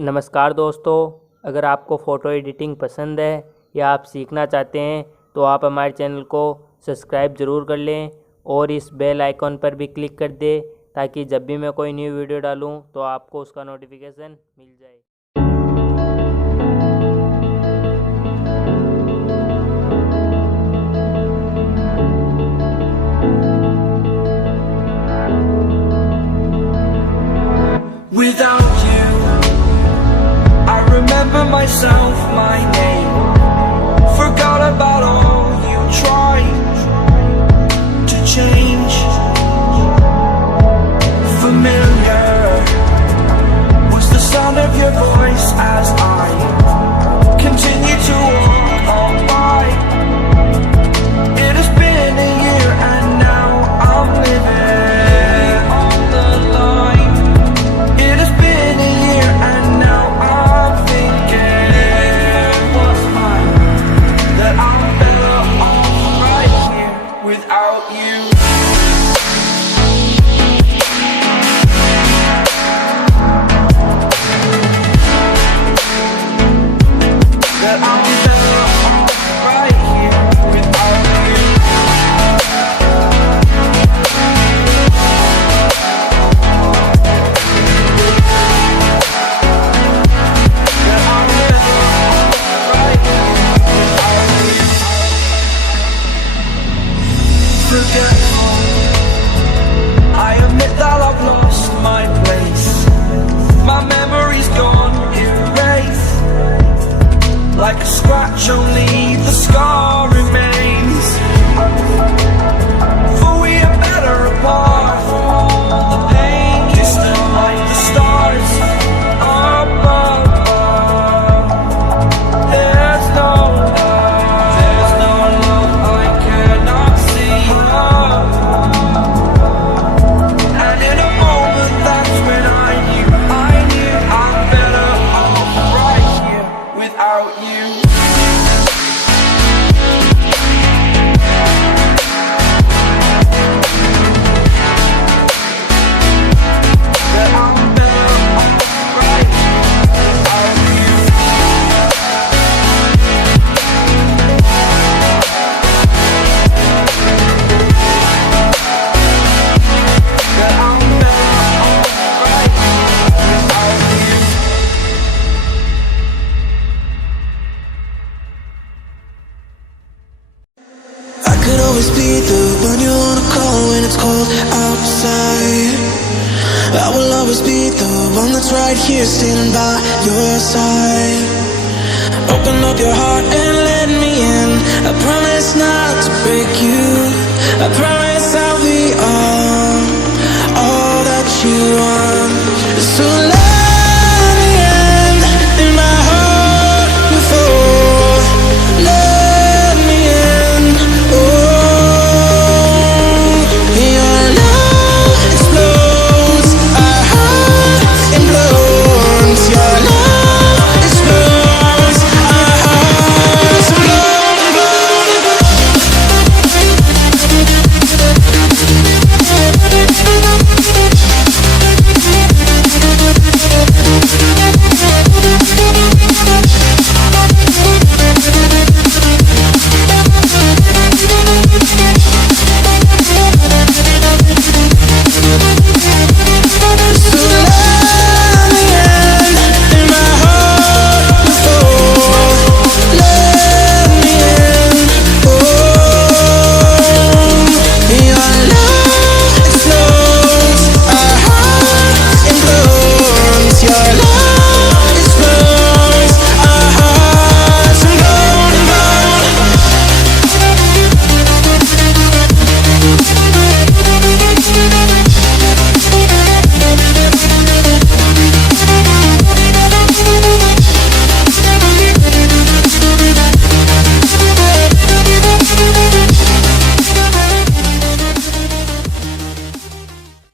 नमस्कार दोस्तों, अगर आपको फ़ोटो एडिटिंग पसंद है या आप सीखना चाहते हैं तो आप हमारे चैनल को सब्सक्राइब ज़रूर कर लें और इस बेल आइकॉन पर भी क्लिक कर दें ताकि जब भी मैं कोई न्यू वीडियो डालूं तो आपको उसका नोटिफिकेशन मिल जाए। Without you, I remember myself, my name. Forgot about all you tried to change. Familiar was the sound of your voice as I continue to walk on by. It has been a year and now I'm living on the line. It has been a year and now I'm thinking what's mine, that I'm better off right here without you. That I'm better off right here without you. That I'm better off right here without you. Forgetful, I admit that I've lost my place. My memory's gone erased. Like a scratch, only the scar remains. For we are better apart from all the pain. Distant like the stars above. There's no love I cannot see. And in a moment, that's when I knew I'm better off right here without you. That I'm better off right here without you. That I'm better off right here without you. I could always be the one you wanna call when it's cold outside. I will always be the one that's right here standing by your side. Open up your heart and let me in. I promise not to break you. I promise I'll be all that you want. So